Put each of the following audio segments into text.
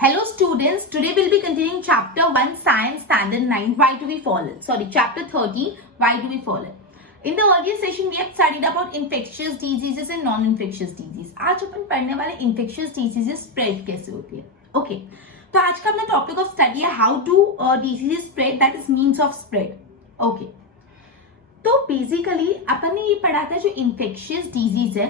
Hello students, today we'll be continuing chapter 1 Science Standard 9 Why do we fall ill? Sorry, chapter 13 Why do we fall ill? In the earlier session we have studied about infectious diseases and non-infectious disease. आज अपन पढ़ने वाले infectious diseases spread कैसे होती है. Okay, तो आज का अपना टॉपिक ऑफ स्टडी है how to diseases spread, that is means of spread. Okay, तो बेसिकली अपन ने ये पढ़ा था जो infectious disease है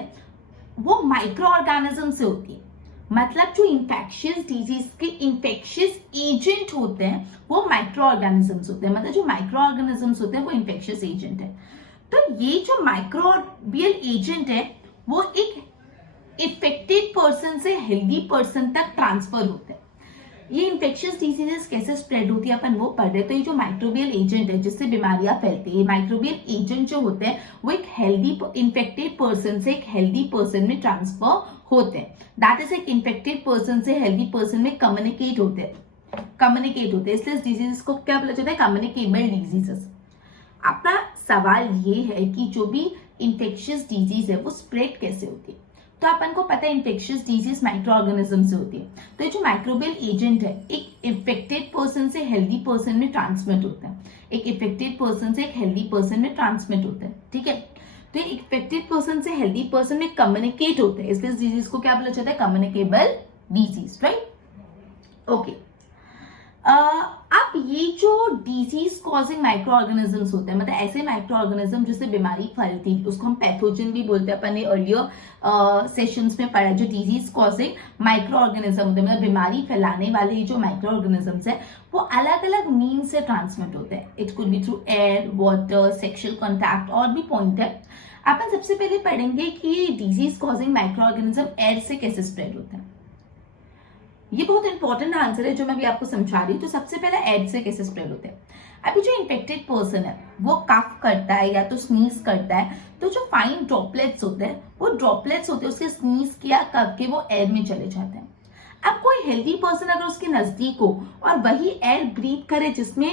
वो माइक्रो ऑर्गेनिज्म से होती है. मतलब जो इंफेक्शियस डिजीज के इंफेक्शियस एजेंट होते हैं वो माइक्रो ऑर्गेनिजम्स होते हैं. मतलब जो माइक्रो ऑर्गेनिजम्स होते हैं वो इंफेक्शियस एजेंट है. तो ये जो माइक्रोबियल एजेंट है वो एक इफेक्टेड पर्सन से हेल्दी पर्सन तक ट्रांसफर होते हैं. ये इंफेक्शियस डिजीजेस कैसे स्प्रेड होती है अपन वो पढ़ रहे. तो ये जो माइक्रोबियल एजेंट है जिससे बीमारियां फैलती है, माइक्रोबियल एजेंट जो होते हैं वो एक हेल्दी इन्फेक्टेड पर्सन से एक हेल्दी पर्सन में ट्रांसफर होते हैं. दैट इज एक इन्फेक्टेड पर्सन से हेल्दी पर्सन में कम्युनिकेट होते हैं. इसलिए इस डिजीज को क्या बोला जाता है? Communicable diseases. अपना सवाल ये है कि जो भी इंफेक्शियस डिजीज है वो स्प्रेड कैसे होती है. तो अपन को पता है इंफेक्शियस डिजीज माइक्रो ऑर्गेनिज्म से होती है. तो ये जो माइक्रोबियल एजेंट है एक इन्फेक्टेड पर्सन से हेल्दी पर्सन में ट्रांसमिट होता है. एक इन्फेक्टेड पर्सन से एक हेल्दी पर्सन में ट्रांसमिट होता है. ठीक है, तो ये इन्फेक्टेड पर्सन से हेल्दी पर्सन में कम्युनिकेट होते हैं. इसलिए इस डिजीज को क्या बोला जाता है? Communicable disease. राइट. ओके, अब ये जो डिजीज कॉजिंग माइक्रो ऑर्गेनिजम्स होते हैं मतलब ऐसे माइक्रो ऑर्गेनिज्म जिससे बीमारी फैलती है उसको हम पैथोजन भी बोलते हैं. अपन ने अर्लियर सेशंस में पढ़ा. जो डिजीज कॉजिंग माइक्रो ऑर्गेनिज्म होते हैं मतलब बीमारी फैलाने वाले जो माइक्रो ऑर्गेनिजम्स है वो अलग अलग मीन से ट्रांसमिट होते हैं. It could be through air, water, sexual contact और भी पॉइंट है. अपन सबसे पहले पढ़ेंगे कि disease causing micro organism air से कैसे स्प्रेड होता है. ये बहुत इंपॉर्टेंट आंसर है जो मैं भी आपको समझा रही हूँ. तो सबसे पहले एयर से कैसे स्प्रेड होते हैं. अभी जो इन्फेक्टेड पर्सन है वो कफ करता है या तो स्नीज करता है तो जो फाइन ड्रॉपलेट्स होते हैं वो ड्रॉपलेट्स होते हैं उसके स्नीज के या कफ के वो एयर में चले जाते हैं. अब कोई हेल्दी पर्सन अगर उसके नजदीक हो और वही एयर ब्रीथ करे जिसमें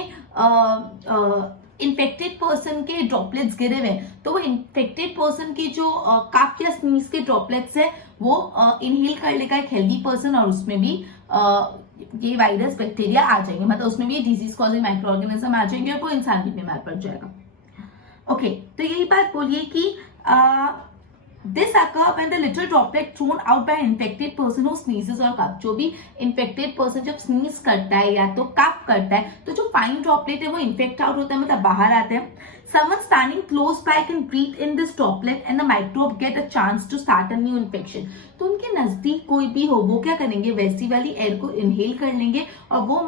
इन्फेक्टेड पर्सन के ड्रॉपलेट्स गिरे हुए तो वो इन्फेक्टेड पर्सन की जो कफ या स्नीज के ड्रॉपलेट्स है वो इनहेल कर लेगा एक हेल्दी पर्सन और उसमें भी ये वायरस बैक्टीरिया आ जाएंगे. मतलब उसमें भी ये डिजीज कॉजिंग माइक्रो ऑर्गेनिज्म आ जाएंगे और वो इंसान भी बीमार पड़ जाएगा. ओके, तो यही बात बोलिए कि This occur when the little droplet thrown out by an infected person who sneezes or cough. जो भी infected person जब sneeze करता है या तो cough करता है तो जो fine droplet है वो infect out होता है मतलब बाहर आते हैं. Someone standing close by can breathe in this droplet and the microbe get a chance to start a new infection. तो उनके नजदीक कोई भी हो वो क्या करेंगे? वैसी वाली एयर को इनहेल कर लेंगे और वो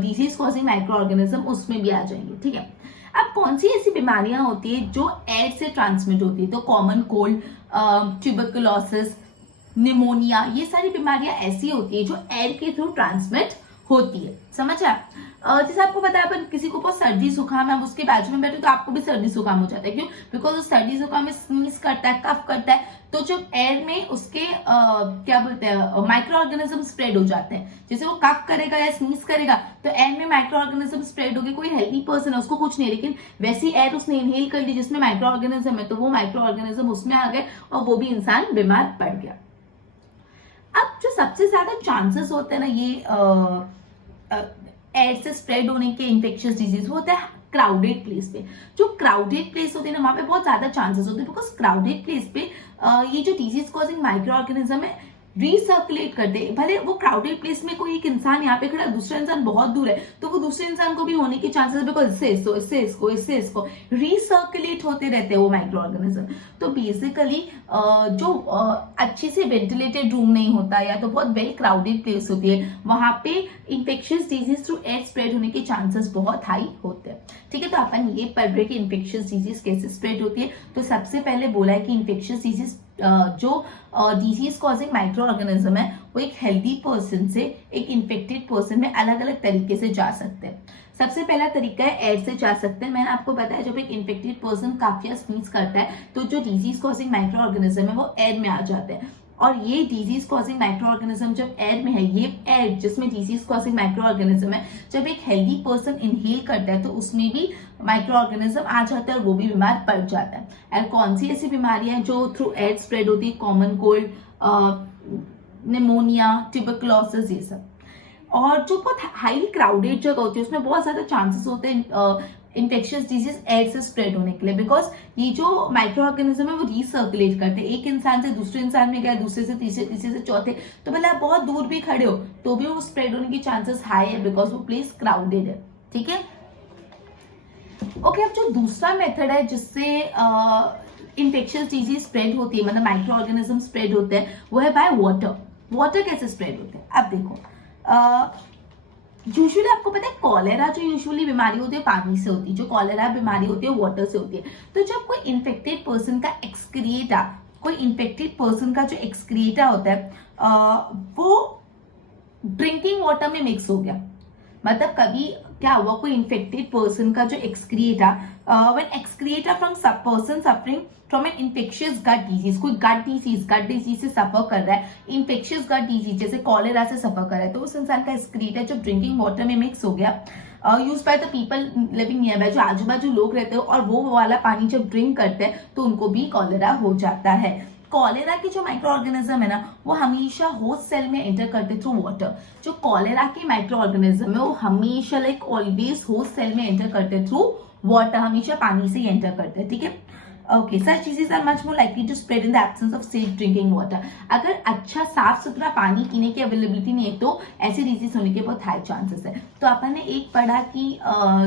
डिजीज कॉजिंग माइक्रो ऑर्गेनिज्म उसमें भी आ जाएंगे. ठीक है, अब कौन सी ऐसी बीमारियां होती है जो एयर से ट्रांसमिट होती है? तो कॉमन कोल्ड, ट्यूबरकुलोसिस, निमोनिया, ये सारी बीमारियां ऐसी होती है जो एयर के थ्रू ट्रांसमिट होती है. समझ आया? जैसे आपको पता है अपन किसी को बहुत सर्दी जुकाम है उसके बाजू में बैठे तो आपको भी सर्दी जुकाम हो जाता है. क्यों? बिकॉज सर्दी जुकाम में स्नीज करता है, कफ करता है तो जो एयर में उसके क्या बोलते हैं माइक्रो ऑर्गेनिज्म स्प्रेड हो जाते हैं. जैसे वो कफ करेगा या स्नीज करेगा तो एयर में माइक्रो ऑर्गेनिज्म स्प्रेड होगी. कोई हेल्दी पर्सन है उसको कुछ नहीं, लेकिन वैसी एयर उसने इनहेल कर ली जिसमें माइक्रो ऑर्गेनिज्म है तो वो माइक्रो ऑर्गेनिज्म उसमें आ गए और वो भी इंसान बीमार पड़ गया. अब जो सबसे ज्यादा चांसेस होते हैं ना ये एयर से स्प्रेड होने के इंफेक्शियस डिजीज वो होता है क्राउडेड प्लेस पे. जो क्राउडेड प्लेस होते हैं ना वहां पे बहुत ज्यादा चांसेस होते हैं बिकॉज क्राउडेड प्लेस पे ये जो डिजीज कॉजिंग माइक्रो ऑर्गेनिज्म है रीसर्कुलेट करते हैं. भले वो क्राउडेड प्लेस में कोई एक इंसान यहाँ पे खड़ा दूसरा इंसान बहुत दूर है तो वो दूसरे इंसान को भी होने के चांसेस बिकॉज इससे इसको रीसर्कुलेट होते रहते हैं वो माइक्रो ऑर्गेनिज्म. तो बेसिकली जो अच्छे से वेंटिलेटेड रूम नहीं होता या तो बहुत वेल क्राउडेड प्लेस होती है वहां पे infectious disease through air spread होने के चांसेस बहुत हाई होते हैं. ठीक है, तो अपन ये पढ़ रहे कि इंफेक्शियस डिजीज कैसे स्प्रेड होती है. तो सबसे पहले बोला है कि इंफेक्शियस डिजीज जो डिजीज कॉजिंग माइक्रो ऑर्गेनिज्म है वो एक हेल्दी पर्सन से एक इन्फेक्टेड पर्सन में अलग अलग तरीके से जा सकते हैं. सबसे पहला तरीका है एयर से जा सकते हैं. मैंने आपको बताया जब एक इन्फेक्टेड पर्सन काफी स्नीज करता है तो जो डिजीज कॉजिंग माइक्रो ऑर्गेनिज्म है वो एयर में आ जाते हैं और ये डिजीज कॉजिंग माइक्रो ऑर्गेनिज्म जब एयर में है ये एयर जिसमें डिजीज कॉजिंग माइक्रो ऑर्गेनिज्म है जब एक हेल्दी पर्सन इनहेल करता है तो उसमें भी माइक्रो ऑर्गेनिज्म आ जाता है और वो भी बीमार पड़ जाता है. और कौन सी ऐसी बीमारियां हैं जो थ्रू एयर स्प्रेड होती है? कॉमन कोल्ड, निमोनिया, ट्यूबरकुलोसिस, ये सब. और जो बहुत हाईली क्राउडेड जगह होती है उसमें बहुत ज्यादा चांसेस होते हैं इन्फेक्शियस डिजीज एयर से स्प्रेड होने के लिए, बिकॉज ये जो माइक्रो ऑर्गेनिज्म है वो रीसर्कुलेट करते हैं, एक इंसान से दूसरे इंसान में गया, दूसरे से तीसरे, तीसरे से चौथे, तो भले आप बहुत दूर भी खड़े हो तो भी वो स्प्रेड होने की चांसेस हाई है बिकॉज वो प्लेस क्राउडेड है। ठीक है, ओके। अब जो दूसरा मेथड है जिससे इन्फेक्शियस डिजीज स्प्रेड होती है, मतलब माइक्रो ऑर्गेनिज्म स्प्रेड होते हैं, वो है बाय वाटर। वाटर कैसे स्प्रेड होते हैं? अब देखो, यूजुअली आपको पता है कॉलेरा जो यूजुअली बीमारी होती है पानी से होती है, जो कॉलेरा बीमारी होती है वाटर से होती है। तो जब कोई इन्फेक्टेड पर्सन का एक्सक्रिएटा, कोई इन्फेक्टेड पर्सन का जो एक्सक्रिएटा होता है वो ड्रिंकिंग वाटर में मिक्स हो गया, मतलब कभी क्या हुआ, कोई इन्फेक्टेड पर्सन का जो excreta, when excreta from such person suffering from an infectious gut disease, कोई गट डिजीज से सफर कर रहा है, इन्फेक्शियस गट डिजीज जैसे कॉलेरा से सफर कर रहा है, तो उस इंसान का एक्सक्रिएटा जो ड्रिंकिंग वाटर में मिक्स हो गया, use by the people living near by, जो आजू बाजू लोग रहते हैं और वो वाला पानी जब ड्रिंक करते हैं तो उनको भी कॉलेरा हो जाता है। कॉलेरा की जो माइक्रो ऑर्गेनिज्म है ना वो हमेशा होस्ट सेल में एंटर करते थ्रू वाटर। जो कॉलेरा की माइक्रो ऑर्गेनिज्म है वो हमेशा लाइक ऑलवेज होस्ट सेल में एंटर करते थ्रू वाटर, हमेशा पानी से ही एंटर करते हैं। ठीक है, okay. Such disease are much more likely to spread in the absence of safe drinking water. अगर अच्छा साफ सुथरा पानी पीने की अवेलेबिलिटी नहीं है तो ऐसी डिजीज होने के बहुत हाई चांसेस है। तो अपन ने एक पढ़ा कि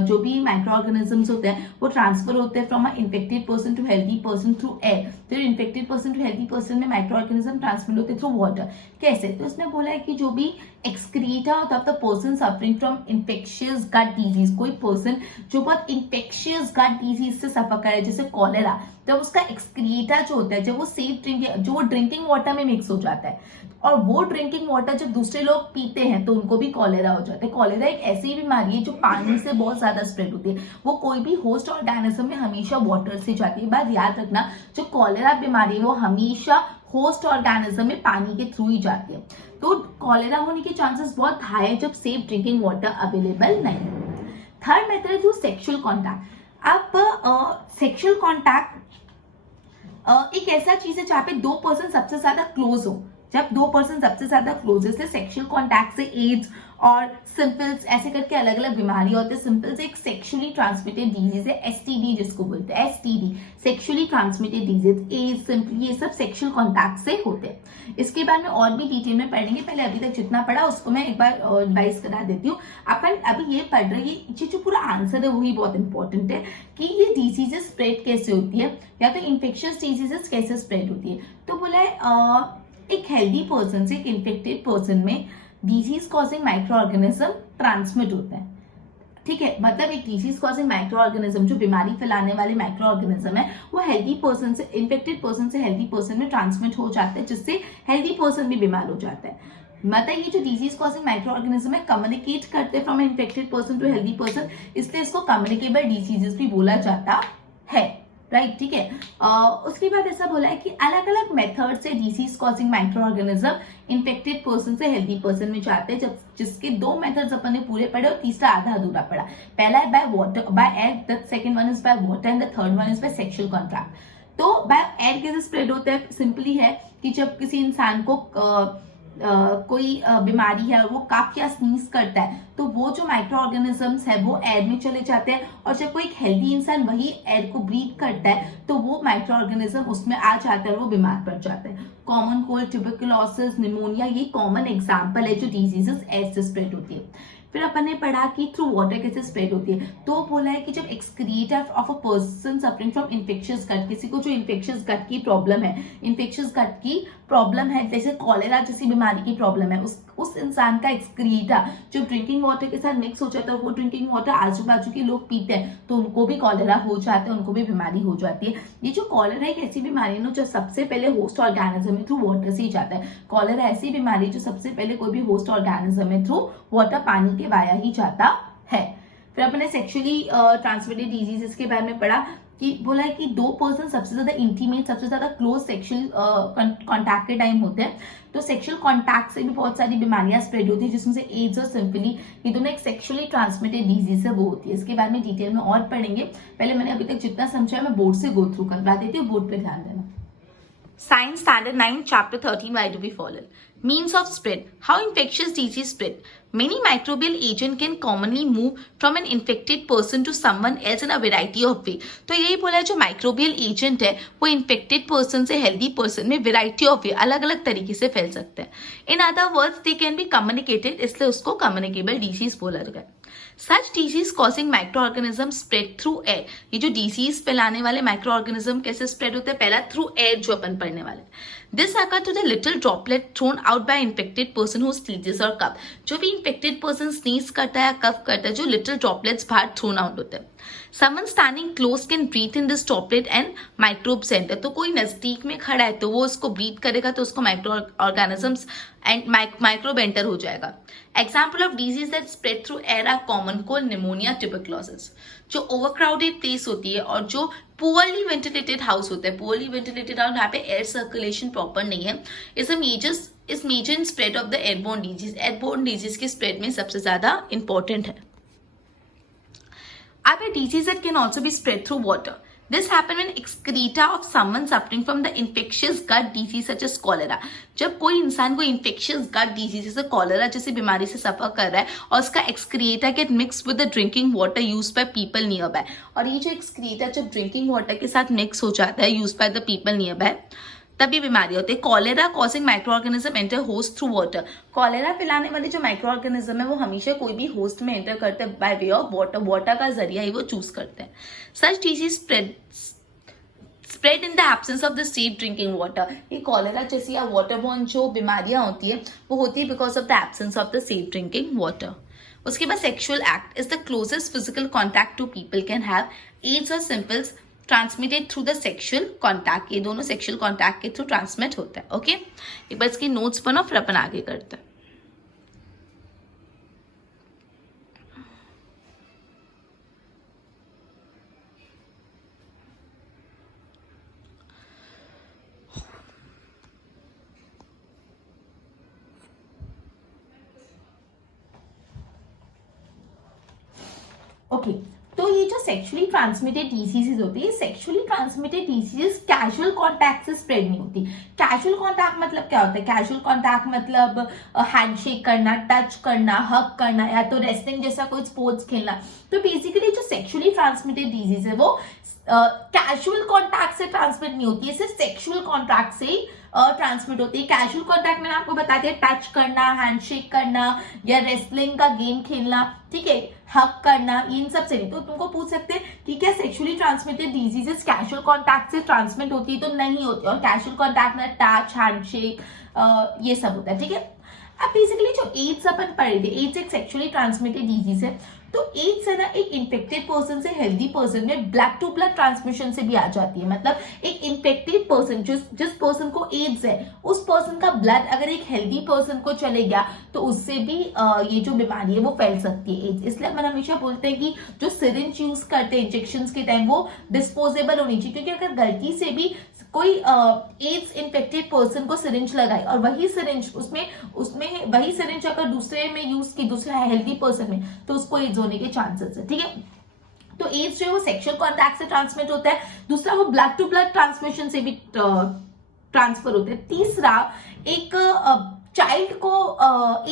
जो भी माइक्रो ऑर्गेनिजम्स होते हैं वो ट्रांसफर होते हैं from a infected person to healthy person through air. तो infected person to healthy person में माइक्रो ऑर्गेनिज्म ट्रांसफर होते हैं थ्रू वाटर। कैसे? तो उसने बोला है कि जो भी एक्सक्रीटा होता है the person suffering from infectious gut disease, कोई पर्सन जो बहुत इन्फेक्शियस गट डिजीज से सफर करे जैसे कॉलेरा, तो उसका एक्सक्रीटा जो होता है जब वो सेफ ड्रिंकिंग, जो ड्रिंकिंग वाटर में मिक्स हो जाता है और वो ड्रिंकिंग वाटर जब दूसरे लोग पीते हैं तो उनको भी कॉलेरा हो जाता है। कॉलेरा एक ऐसी बीमारी है जो पानी से बहुत ज्यादा स्प्रेड होती है, वो कोई भी होस्ट ऑर्गेनिज्म में हमेशा वाटर से जाती है। बात याद रखना, जो कॉलेरा बीमारी है वो हमेशा होस्ट ऑर्गेनिज्म में पानी के थ्रू ही जाती है। तो कॉलेरा होने के चांसेस बहुत हाई है जब सेफ ड्रिंकिंग वाटर अवेलेबल नहीं है। थर्ड मेथड है जो सेक्सुअल कॉन्टैक्ट। अब सेक्सुअल कॉन्टैक्ट एक ऐसा चीज है जहाँ पे दो पर्सन सबसे ज्यादा क्लोज हो। जब दो पर्सन सबसे ज्यादा क्लोज है, सेक्सुअल कॉन्टैक्ट से एड्स और सिंपल्स ऐसे करके अलग अलग बीमारियां होती है। सिंपल्स एक सेक्सुअली ट्रांसमिटेड डिजीज है, एसटीडी जिसको बोलते हैं, STD sexually transmitted disease, AIDS, syphilis, ये सब सेक्सुअल कॉन्टैक्ट से होते हैं। इसके बारे में और भी डिटेल में पढ़ेंगे, पहले अभी तक जितना पढ़ा उसको मैं एक बार रिवाइज करा देती हूँ। अपन अभी ये पढ़ रहे हैं, ये जो पूरा आंसर है वही बहुत इंपॉर्टेंट है कि ये डिजीजेस स्प्रेड कैसे होती है या तो इन्फेक्शियस डिजीजेस कैसे स्प्रेड होती है। तो बोला है एक हेल्दी पर्सन से एक इन्फेक्टेड पर्सन में disease causing micro organism transmit होता है। ठीक है, मतलब एक डिजीज कॉजिंग माइक्रो ऑर्गेनिज्म, जो बीमारी फैलाने वाले माइक्रो ऑर्गेनिज्म है, वो हेल्दी पर्सन से, इन्फेक्टेड पर्सन से हेल्दी पर्सन में ट्रांसमिट हो जाता है, जिससे हेल्दी पर्सन भी बीमार हो जाता है। मतलब ये जो डिजीज कॉजिंग माइक्रो ऑर्गेनिज्म है कम्युनिकेट करते from infected person to healthy person, इसलिए इसको कम्युनिकेबल डिजीजेस भी बोला जाता है। राइट, ठीक है। उसके बाद ऐसा बोला है कि अलग अलग मेथड से disease causing micro organism infected person से हेल्दी पर्सन में जाते हैं, जब जिसके दो मेथड्स अपन ने पूरे पढ़े और तीसरा आधा अधूरा पढ़ा। पहला है by water, by air, the second one is by water and the third one is by sexual contact. तो बाय एयर कैसे स्प्रेड होता है? सिंपली है कि जब किसी इंसान को कोई बीमारी है और वो काफ या स्नीज करता है तो वो जो माइक्रो ऑर्गेनिजम्स है वो एयर में चले जाते हैं, और जब कोई एक हेल्दी इंसान वही एयर को ब्रीथ करता है तो वो माइक्रो ऑर्गेनिज्म उसमें आ जाता है और वो बीमार पड़ जाता है। कॉमन कोल्ड, ट्यूबरकुलोसिस, निमोनिया, ये कॉमन एग्जाम्पल है जो डिजीजेस एयर से स्प्रेड होती है। फिर अपन ने पढ़ा कि थ्रू वाटर कैसे स्प्रेड होती है। तो बोला है कि जब excreta of a person suffering from infectious gut, किसी को जो इन्फेक्शियस गट की प्रॉब्लम है, इन्फेक्शियस गट की प्रॉब्लम है, जैसे कॉलेरा जैसी बीमारी की प्रॉब्लम है, उस इंसान का एक्सक्रीटा जो ड्रिंकिंग वाटर के साथ मिक्स हो जाता है, वो ड्रिंकिंग वाटर आजू बाजू के लोग पीते हैं तो उनको भी कॉलेरा हो जाता है, उनको भी बीमारी हो जाती है। ये जो कॉलेरा एक ऐसी बीमारी है ना जो सबसे पहले होस्ट ऑर्गेनिज्म में थ्रू वाटर से ही जाता है। कॉलेरा ऐसी बीमारी जो सबसे पहले कोई भी होस्ट ऑर्गेनिज्म में थ्रू वाटर, पानी के वाया ही जाता है। फिर अपने सेक्सुअली ट्रांसमिटेड डिजीजेस के बारे में पढ़ा कि बोला है कि दो पर्सन सबसे ज्यादा इंटीमेट, सबसे ज्यादा क्लोज सेक्सुअल कॉन्टैक्ट के टाइम होते हैं, तो सेक्सुअल कॉन्टैक्ट से भी बहुत सारी बीमारियां स्प्रेड होती है, जिसमें से एड्स और सिम्फिली, ये दोनों एक सेक्सुअली ट्रांसमिटेड डिजीज है वो होती है। इसके बारे में डिटेल में और पढ़ेंगे, पहले मैंने अभी तक जितना समझा मैं बोर्ड से गो थ्रू करवा देती हूँ, बोर्ड पे ध्यान देना। Science standard 9 chapter 13 why do we fall in. Means of spread. How infectious disease spread. Many microbial agent can commonly move from an infected person to someone else in a variety of way. तो यही बोला है जो microbial agent है वो infected person से healthy person में variety of way अलग अलग तरीके से फैल सकते हैं. In other words they can be communicated, इसलिए उसको कम्युनिकेबल डिजीज बोला गया. Such disease causing micro organism spread through air. ये जो डिजीज फैलाने वाले माइक्रो ऑर्गेनिज्म कैसे स्प्रेड होते हैं, पहला थ्रू एयर जो अपन पढ़ने वाले. This occur to the little droplet thrown out by infected person who sneezes और कफ. जो भी इन्फेक्टेड पर्सन स्नीज करता है या कफ करता है, जो लिटिल ड्रॉपलेट्स बाहर थ्रोन आउट होते हैं. Someone standing close can breathe in this droplet and microbes enter. तो कोई नजदीक में खड़ा है तो वो उसको ब्रीथ करेगा तो उसको micro organisms and microbe enter हो जाएगा. Example of disease that spread through air are common cold, pneumonia, tuberculosis. जो ओवरक्राउडेड प्लेस होती है और जो पुअरली वेंटिलेटेड हाउस होता है, पुअरली वेंटिलेटेड हाउस यहाँ पे एयर सर्कुलेशन प्रॉपर नहीं है, is major in spread of the airborne disease. Airborne disease के स्प्रेड में सबसे ज्यादा इंपॉर्टेंट है. Are diseases that can also be spread through water. This happen when excreta of someone suffering from the infectious gut disease such as cholera. जब कोई इंसान को infectious gut disease जैसे cholera जैसी बीमारी से सफर कर रहा है और उसका excreta get mixed with the drinking water used by people nearby. और ये जो excreta जब drinking water के साथ mix हो जाता है used by the people nearby, तभी बीमारी होती है. Cholera causing micro organism enter host through water. Cholera फैलाने वाले जो माइक्रो ऑर्गेनिज्म है वो हमेशा कोई भी होस्ट में एंटर करते हैं by way of water. Water का जरिया ही वो चूज करते हैं. Such disease spread in the absence of the safe drinking water. ये कॉलेरा जैसी या वाटरबोर्न जो बीमारियां होती है वो होती है because of the absence of the safe drinking water. उसके बाद sexual act is the closest physical contact to people can have. AIDS और सिंपल्स transmitted through the sexual contact. ये दोनों सेक्शुअल कॉन्टैक्ट के थ्रू ट्रांसमिट होता है. ओके, एक बार इसकी नोट्स बनो फिर अपन आगे करते हैं. ओके, तो ये जो सेक्सुअली ट्रांसमिटेड डिजीजेस होती है, sexually transmitted diseases casual contact से स्प्रेड नहीं होती. कैजुअल कांटेक्ट मतलब क्या होता है? कैजुअल कांटेक्ट मतलब हैंडशेक करना, टच करना, हग करना या तो रेसलिंग जैसा कोई स्पोर्ट्स खेलना. तो बेसिकली जो सेक्सुअली ट्रांसमिटेड डिजीज है वो कैजुअल कांटेक्ट से ट्रांसमिट नहीं होती है, सिर्फ सेक्सुअल कांटेक्ट से ही ट्रांसमिट होती है. कैजुअल कांटेक्ट मैंने आपको बता दिया, टच करना, हैंडशेक करना या रेसलिंग का गेम खेलना, ठीक है, हक करना, इन सब से नहीं. तो तुमको पूछ सकते हैं कि क्या sexually transmitted diseases casual contact से ट्रांसमिट होती है? तो नहीं होती. और कैजुअल कांटेक्ट में टच, हैंडशेक ये सब होता है. ठीक है, अब बेसिकली जो एड्स अपन पढ़े थे, एड्स एक सेक्सुअली ट्रांसमिटेड डिजीज है. तो एड्स है ना, एक इन्फेक्टेड पर्सन से हेल्दी पर्सन में ब्लड टू ब्लड ट्रांसमिशन से भी आ जाती है. मतलब एक इन्फेक्टेड पर्सन जिस पर्सन को एड्स है उस पर्सन का ब्लड अगर एक हेल्दी पर्सन को चले गया तो उससे भी ये जो बीमारी है वो फैल सकती है, एड्स. इसलिए हम हमेशा बोलते हैं कि जो सिरिंज यूज करते हैं इंजेक्शन के टाइम वो डिस्पोजेबल होनी चाहिए. क्योंकि अगर गलती से भी कोई एड्स इन्फेक्टेड पर्सन को सिरिंज लगाई और वही सिरिंज उसमें वही सिरिंज अगर दूसरे में यूज की, दूसरे हेल्दी पर्सन में, तो उसको एड्स होने के चांसेस है. ठीक है, तो एड्स जो है वो सेक्सुअल कॉन्टैक्ट से ट्रांसमिट होता है. दूसरा वो ब्लड टू ब्लड ट्रांसमिशन से भी ट्रांसफर होता है. तीसरा एक चाइल्ड को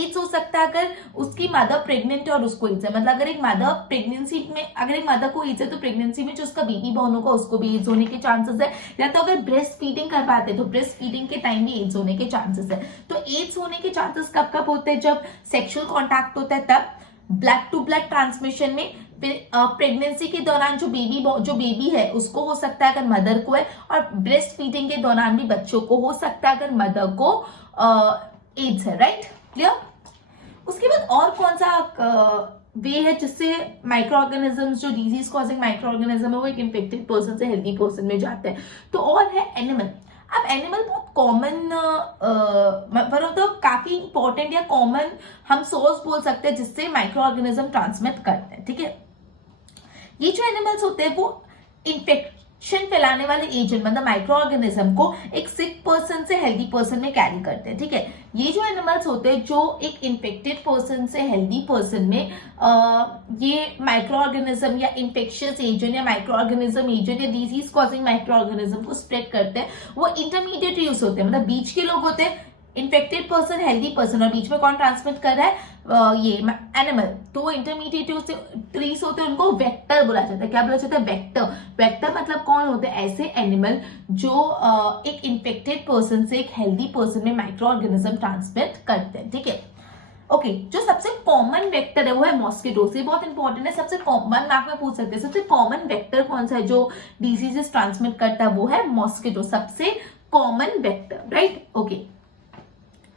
एड्स हो सकता है अगर उसकी मदर प्रेग्नेंट है और उसको एड्स है. मतलब अगर एक मदर प्रेगनेंसी में, अगर एक मदर को एड्स है तो प्रेगनेंसी में जो उसका बेबी बॉर्न होगा उसको भी एड्स होने के चांसेस है. या तो अगर ब्रेस्ट फीडिंग कर पाते हैं तो ब्रेस्ट फीडिंग के टाइम भी एड्स होने के चांसेस है. तो एड्स होने के चांसेस कब कब होते हैं? जब सेक्सुअल कॉन्टैक्ट होता है तब, ब्लड टू ब्लड ट्रांसमिशन में, प्रेगनेंसी के दौरान जो बेबी है उसको हो सकता है अगर मदर को है, और ब्रेस्ट फीडिंग के दौरान भी बच्चों को हो सकता है अगर मदर को एड्स है. Right, clear? उसके बाद और कौन सा वे है जिससे माइक्रो ऑर्गेनिजम्स, जो डिजीज कॉजिंग माइक्रो ऑर्गेनिज्म है वो एक इन्फेक्टेड पर्सन से हेल्दी पर्सन में जाते हैं? तो और है एनिमल. अब एनिमल बहुत कॉमन तो काफी इंपॉर्टेंट या कॉमन हम सोर्स बोल सकते हैं जिससे माइक्रो ऑर्गेनिज्म ट्रांसमिट करते हैं. ठीक है, ये जो एनिमल्स होते हैं वो इन्फेक्शन फैलाने वाले एजेंट मतलब माइक्रो ऑर्गेनिज्म को एक सिक पर्सन से हेल्दी पर्सन में कैरी करते हैं. ठीक है, ये जो एनिमल्स होते हैं जो एक इन्फेक्टेड पर्सन से हेल्दी पर्सन में ये माइक्रो ऑर्गेनिज्म या इन्फेक्शियस एजेंट या माइक्रो ऑर्गेनिज्म एजेंट या डिजीज कॉजिंग माइक्रो ऑर्गेनिज्म को स्प्रेड करते हैं, वो इंटरमीडिएट यूज होते हैं. मतलब बीच के लोग होते हैं, इन्फेक्टेड पर्सन, हेल्दी पर्सन, और बीच में कौन ट्रांसमिट कर रहा है? ये एनिमल। तो इंटरमीडिएट ट्रीज होते हैं उनको वेक्टर बोला जाता है। क्या बोला जाता है? वेक्टर। वेक्टर मतलब कौन होते हैं? ऐसे एनिमल जो एक इन्फेक्टेड पर्सन से एक हेल्दी पर्सन में माइक्रो ऑर्गेनिज्म ट्रांसमिट करते हैं। ठीक है, ओके। जो सबसे कॉमन वेक्टर है वो है मॉस्किटोस। ये बहुत इंपॉर्टेंट है। सबसे कॉमन मार्क में पूछ सकते हैं सबसे कॉमन वेक्टर कौन सा है जो डिजीजेस ट्रांसमिट करता है? वो है मॉस्किटो, सबसे common vector, right? Okay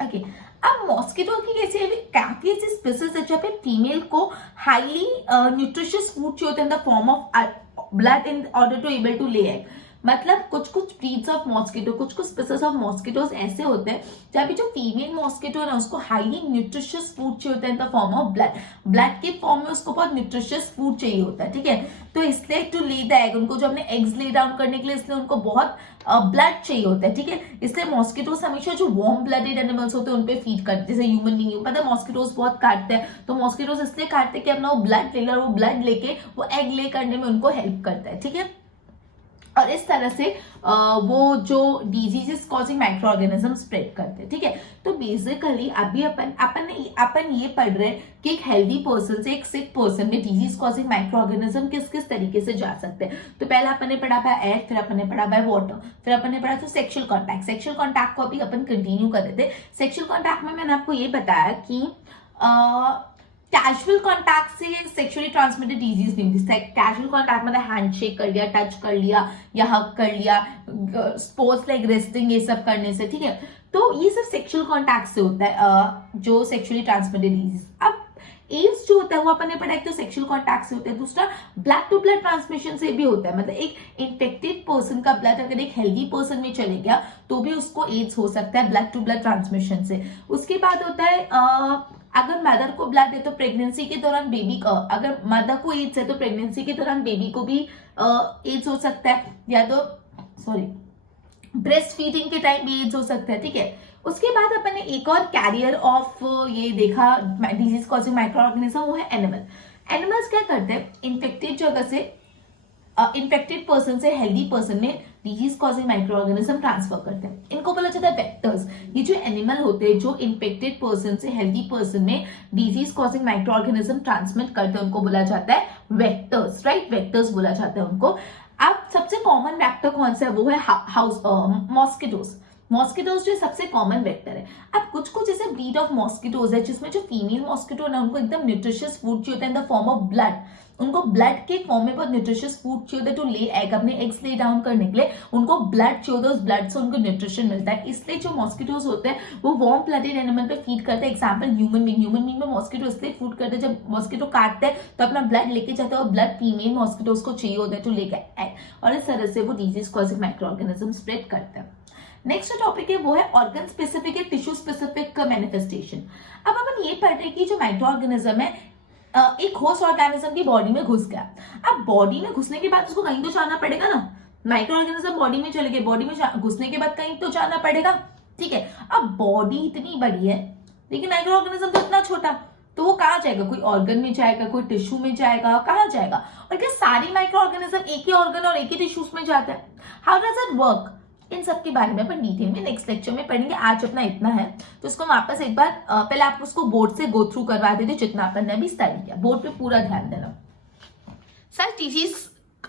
okay. अब मॉस्किटो की कैसे काफी ऐसी स्पीसीज है जहाँ पे फीमेल को हाईली न्यूट्रिशियस फूड चाहिए होता है in the form of blood in order to able to lay egg. मतलब कुछ कुछ ब्रीड्स ऑफ मॉस्किटो, कुछ कुछ स्पीसीज ऑफ मॉस्किटोज ऐसे होते हैं जहाँ पे जो फीमेल मॉस्किटो है ना उसको हाईली न्यूट्रिशियस फूड चाहिए होता है in the form of blood. Blood के फॉर्म में उसको बहुत न्यूट्रिशियस फूड चाहिए होता है। ठीक है, तो इसलिए टू ले द एग, उनको जो अपने एग्स ले डाउन करने के लिए इसलिए उनको बहुत ब्लड चाहिए होता है। ठीक है, इसलिए मॉस्किटोज हमेशा जो वार्म ब्लडेड एनिमल्स होते हैं उनपे फीड करते हैं। जैसे ह्यूमन बीइंग, पता है मॉस्किटोज बहुत काटते हैं, तो मॉस्किटोज इसलिए काटते हैं कि अपना वो ब्लड ले, वो ब्लड लेके वो एग ले करने में उनको हेल्प करता है। ठीक है, और इस तरह से वो जो diseases causing micro organism spread करते हैं। ठीक है, तो बेसिकली अभी अपन ये पढ़ रहे हैं कि एक हेल्दी पर्सन से एक सिक पर्सन में डिजीज कॉजिंग माइक्रो ऑर्गेनिज्म किस किस तरीके से जा सकते हैं। तो पहले अपन ने पढ़ा था एयर, फिर अपन ने पढ़ा बाय वाटर, फिर अपन ने पढ़ा था सेक्सुअल कॉन्टैक्ट। सेक्सुअल कॉन्टैक्ट को अभी अपन कंटिन्यू कर रहे थे। सेक्सुअल कॉन्टैक्ट में मैंने आपको ये बताया कि कैजुअल कॉन्टैक्ट से सेक्सुअली ट्रांसमिटेड डिजीज नहीं होती। कैजुअल कॉन्टैक्ट मतलब हैंडशेक कर लिया, टच कर लिया या हग कर लिया, स्पोर्ट्स लाइक रेस्टिंग, ये सब करने से। ठीक है, तो ये सब सेक्सुअल कॉन्टैक्ट से होता है जो सेक्सुअली ट्रांसमिटेड डिजीज। अब एड्स जो होता है वो अपन ने पढ़ा, एक तो सेक्सुअल कॉन्टैक्ट से होता है, दूसरा ब्लड टू ब्लड ट्रांसमिशन से भी होता है। मतलब एक इन्फेक्टेड पर्सन का ब्लड अगर एक हेल्दी पर्सन में चले गया तो भी उसको एड्स हो सकता है ब्लड टू ब्लड ट्रांसमिशन से। उसके बाद होता है अगर मदर को ब्लड है तो प्रेगनेंसी के दौरान बेबी का, अगर मदर को एड्स है तो प्रेगनेंसी के दौरान बेबी को भी एड्स हो सकता है, या तो ब्रेस्ट फीडिंग के टाइम भी एड्स हो सकता है। ठीक है, उसके बाद अपन ने एक और कैरियर ऑफ ये देखा डिजीज कॉजिंग माइक्रो ऑर्गेनिज्म, वो है एनिमल। एनिमल्स क्या करते हैं? इन्फेक्टेड जगह से इन्फेक्टेड पर्सन से हेल्दी पर्सन में disease causing micro organism transfer करते हैं। इनको बोला जाता है वेक्टर्स। ये जो एनिमल होते हैं जो इन्फेक्टेड पर्सन से हेल्दी पर्सन में disease causing micro organism transmit करते हैं उनको बोला जाता है वेक्टर्स, राइट? वेक्टर्स बोला जाता है उनको। अब सबसे कॉमन वेक्टर कौन सा है? वो है मॉस्किटोज। मॉस्किटोज जो सबसे कॉमन वेक्टर है। अब कुछ कुछ जैसे ब्रीड ऑफ मॉस्किटोज है जिसमें जो फीमेल मॉस्किटो है उनको एकदम न्यूट्रिशियस फूड चाहिए होता है in the form of blood. उनको ब्लड के फॉर्म में बहुत न्यूट्रिशियस फूड चाहिए होता है टू ले एग, अपने एग्स ले डाउन करने के लिए उनको ब्लड चाहिए होता है, उस ब्लड से उनको न्यूट्रिशन मिलता है। इसलिए जो मॉस्किटोज होते हैं वो वार्म ब्लडेड एनिमल पे फीड करते हैं। एग्जाम्पल ह्यूमन बीइंग में मॉस्किटो इसलिए फूड करते हैं, जब मॉस्किटो काटते हैं तो अपना ब्लड लेके जाते हैं और ब्लड फीमेल मॉस्किटोज को चाहिए होता है टू लेके एग, और इस तरह से वो disease causing micro organism spread करते हैं। नेक्स्ट जो टॉपिक है वो है ऑर्गन स्पेसिफिक या टिश्यू स्पेसिफिक मैनिफेस्टेशन। अब अपन ये पढ़ रहे हैं कि जो माइक्रो ऑर्गेनिज्म है एक होस्ट ऑर्गेनिज्म की बॉडी में घुस गया। अब बॉडी में घुसने के बाद उसको कहीं तो जाना पड़ेगा ना। माइक्रो ऑर्गेनिज्म बॉडी में चले गए, बॉडी में घुसने के बाद कहीं तो जाना पड़ेगा। ठीक है, अब बॉडी इतनी बड़ी है लेकिन माइक्रो ऑर्गेनिज्म तो इतना छोटा, तो वो कहाँ जाएगा? कोई ऑर्गन में जाएगा, कोई टिश्यू में जाएगा, कहाँ जाएगा? और क्या सारी माइक्रो ऑर्गेनिज्म एक ही ऑर्गन और एक ही टिश्यूज में जाता है? How does it work? इन सब के बारे में अपन डिटेल में नेक्स्ट लेक्चर में पढ़ेंगे। आज अपना इतना है तो उसको वापस एक बार पहले आप उसको बोर्ड से गो थ्रू करवा देते जितना अपन ने अभी स्टडी किया। बोर्ड पे पूरा ध्यान देना। Sir disease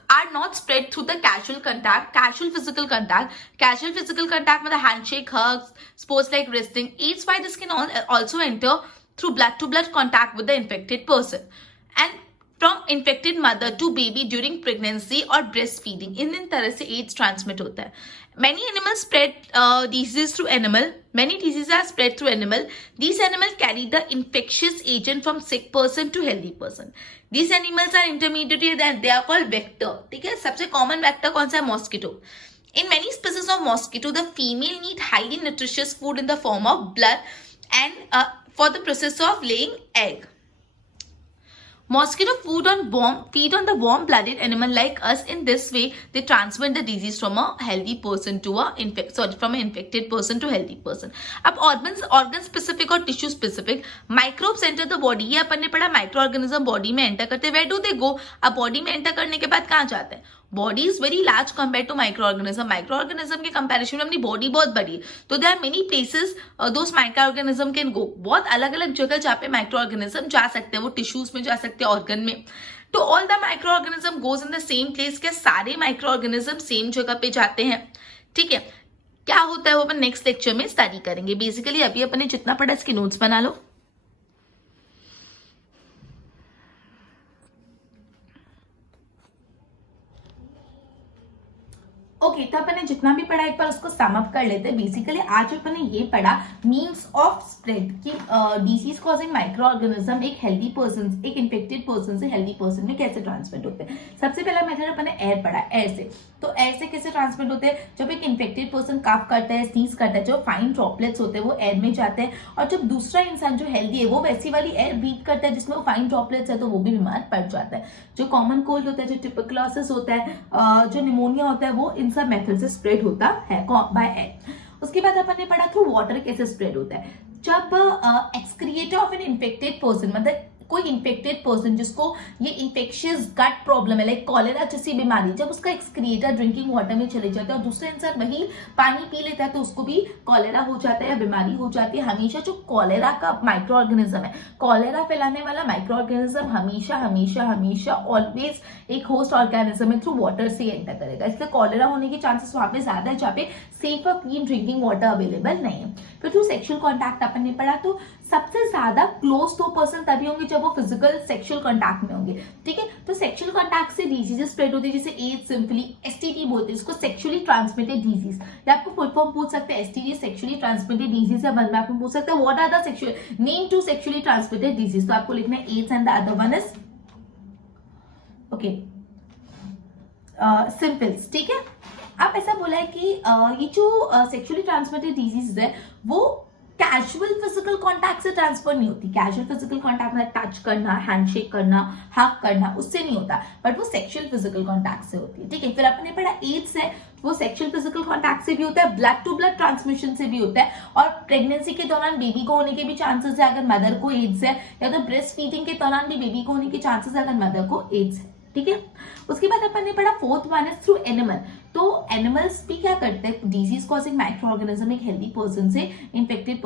are not spread through the casual contact, casual physical contact. Casual physical contact with a handshake, hugs, sports like wrestling. AIDS virus can also enter through blood-to-blood contact with the infected person, and from infected mother to baby during pregnancy or breastfeeding. इन तरह से AIDS transmit होता है. Many animals spread diseases through animal. Many diseases are spread through animal. These animals carry the infectious agent from sick person to healthy person. These animals are intermediary and they are called vector. ठीक है, सबसे common vector कौन सा है? Mosquito. In many species of mosquito, the female need highly nutritious food in the form of blood and for the process of laying egg. Mosquito feed on the warm-blooded animal like us. In this way, they transmit the disease from a healthy person to from an infected person to healthy person. अब organ specific और tissue specific. Microbes enter the body. ये अपन ने पढ़ा microorganism body में enter करते हैं. Where do they go? अब body में enter करने के बाद कहाँ जाते हैं? Body is very large compare to micro organism, micro organism के कंपेरिजन में अपनी बॉडी बहुत बड़ी है, तो there are many places those micro organism can go, बहुत अलग अलग जगह जहाँ पे माइक्रो ऑर्गेनिज्म जा सकते हैं, वो टिश्यूज में जा सकते हैं, ऑर्गन में, तो all the micro organism goes in the same place, क्या सारे माइक्रो ऑर्गेनिज्म सेम जगह पे जाते हैं, ठीक है, क्या होता है वो अपन नेक्स्ट लेक्चर में स्टडी करेंगे। बेसिकली अभी अपने जितना पढ़ा इसके नोट्स बना लो। ओके तो अपन ने जितना भी पढ़ा एक बार उसको सम अप कर लेते हैं। बेसिकली आज अपन ने ये पढ़ा मीन्स ऑफ स्प्रेड कि डिसीज कॉजिंग माइक्रो ऑर्गेनिज्म एक हेल्दी पर्सन, एक इन्फेक्टेड पर्सन से हेल्दी पर्सन में कैसे ट्रांसमिट होते हैं। सबसे पहला मेथड अपन ने एयर पढ़ा, एयर से, तो एयर से कैसे ट्रांसमिट होते हैं, जब एक इन्फेक्टेड पर्सन काफ करता है, स्नीज करता है, जो फाइन ड्रॉपलेट्स होते हैं वो एयर में जाते हैं, और जब दूसरा इंसान जो हेल्दी है वो वैसी वाली एयर ब्रीथ करता है जिसमें वो फाइन ड्रॉपलेट्स है, तो वो भी बीमार पड़ जाता है। जो कॉमन कोल्ड होता है, जो ट्यूबरकुलोसिस होता है, जो निमोनिया होता है, वो इन सब मेथड से स्प्रेड होता है बाय एयर। उसके बाद अपन ने पढ़ा थ्रू वाटर कैसे स्प्रेड होता है, जब एक्सक्रिएटर ऑफ एन इन्फेक्टेड पर्सन, मतलब कोई इन्फेक्टेड पर्सन जिसको ये इन्फेक्शियस गट प्रॉब्लम है, लाइक कॉलेरा जैसी बीमारी, जब उसका एक्सक्रिएटर ड्रिंकिंग वाटर में चले जाता है और दूसरा इंसान वही पानी पी लेता है, तो उसको भी कॉलेरा हो जाता है या बीमारी हो जाती है। हमेशा जो कॉलेरा का माइक्रो ऑर्गेनिज्म है, कॉलेरा फैलाने वाला माइक्रो ऑर्गेनिज्म हमेशा हमेशा हमेशा ऑलवेज एक होस्ट ऑर्गेनिज्म है, थ्रू वाटर से एंटर करेगा, इसलिए कॉलेरा होने के चांसेस वहां पे ज्यादा है जहाँ पे सेफ और क्लीन ड्रिंकिंग वाटर अवेलेबल नहीं है। फिर थ्रू सेक्सुअल कॉन्टैक्ट अपन ने पढ़ा, तो सबसे ज्यादा क्लोज तो पर्सन तभी होंगे जब वो फिजिकल सेक्सुअल कॉन्टैक्ट में होंगे, ठीक है, तो सेक्सुअल कॉन्टैक्ट से डिजीजेस स्प्रेड होती है, जैसे एड्स, सिम्फली, एसटीडी बोलते हैं इसको, सेक्सुअली ट्रांसमिटेड डिजीज, या आपको फुल फॉर्म पूछ सकते हैं एसटीडी सेक्सुअली ट्रांसमिटेड डिजीज, या वन में आपको पूछ सकते हैं what are the sexual name to sexually transmitted disease, तो आपको लिखना है AIDS and the other one is okay syphilis, ठीक है। आप ऐसा बोला है कि ये जो सेक्सुअली ट्रांसमिटेड डिजीज है वो कैजुअल फिजिकल कांटेक्ट से ट्रांसफर नहीं होती, कैजुअल फिजिकल कांटेक्ट में टच करना, हैंडशेक करना, हग करना, उससे नहीं होता, बट वो सेक्सुअल फिजिकल कांटेक्ट से होती है, ठीक है। फिर आपने पढ़ा एड्स है, वो सेक्सुअल फिजिकल कांटेक्ट से भी होता है, ब्लड टू ब्लड ट्रांसमिशन से भी होता है, और प्रेगनेंसी के दौरान बेबी को होने के भी चांसेस है अगर मदर को एड्स है, या तो ब्रेस्ट फीडिंग के दौरान भी बेबी को होने के चांसेस है अगर मदर को एड्स है, ठीक है। उसके बाद अपन ने पढ़ा fourth one is through animal, तो एनिमल्स भी क्या करते हैं, डिजीज कॉजिंग माइक्रो ऑर्गेनिज्म एक हेल्दी पर्सन से इन्फेक्टेड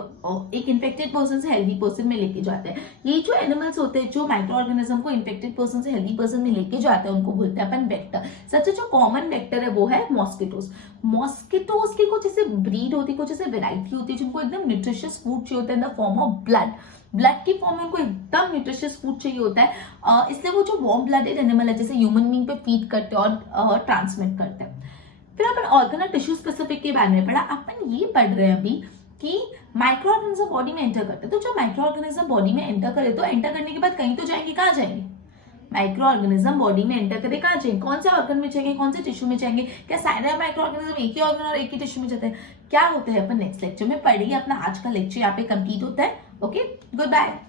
पर्सन से हेल्दी पर्सन में लेके जाते हैं। ये जो एनिमल्स होते हैं जो माइक्रो ऑर्गेनिज्म को इन्फेक्टेड पर्सन से हेल्दी पर्सन में लेके जाते हैं, उनको बोलते हैं अपन वेक्टर। सबसे जो कॉमन वेक्टर है वो है मॉस्किटोज। मॉस्किटोज की कुछ ऐसे ब्रीड होती है, कुछ ऐसे वेराइटी होती है जिनको एकदम न्यूट्रिशियस फूड चाहिए होता है in the form of blood की फॉर्म में उनको एकदम न्यूट्रिशियस फूड चाहिए होता है, इसलिए वो जो वार्म ब्लडेड एनिमल है जैसे ह्यूमन बीइंग पे फीड करते हैं और ट्रांसमिट करते हैं। फिर अपन ऑर्गन और टिश्यू स्पेसिफिक के बारे में पढ़ा। अपन ये पढ़ रहे हैं अभी कि माइक्रो ऑर्गेनिज्म बॉडी में एंटर करते हैं, तो जब माइक्रो ऑर्गेनिज्म बॉडी में एंटर करे तो एंटर करने के बाद कहीं तो जाएंगे, कहाँ जाएंगे, माइक्रो ऑर्गेनिज्म बॉडी में एंटर करे कहाँ जाएंगे, कौन से ऑर्गन में जाएंगे, कौन से टिश्यू में जाएंगे, क्या सारे माइक्रो ऑर्गेनिज्म एक ही ऑर्गन और एक ही टिश्यू में जाते हैं, क्या होता है अपन नेक्स्ट लेक्चर में पढ़ेंगे। अपना आज का लेक्चर यहाँ पे कंप्लीट होता है। Okay, good bye.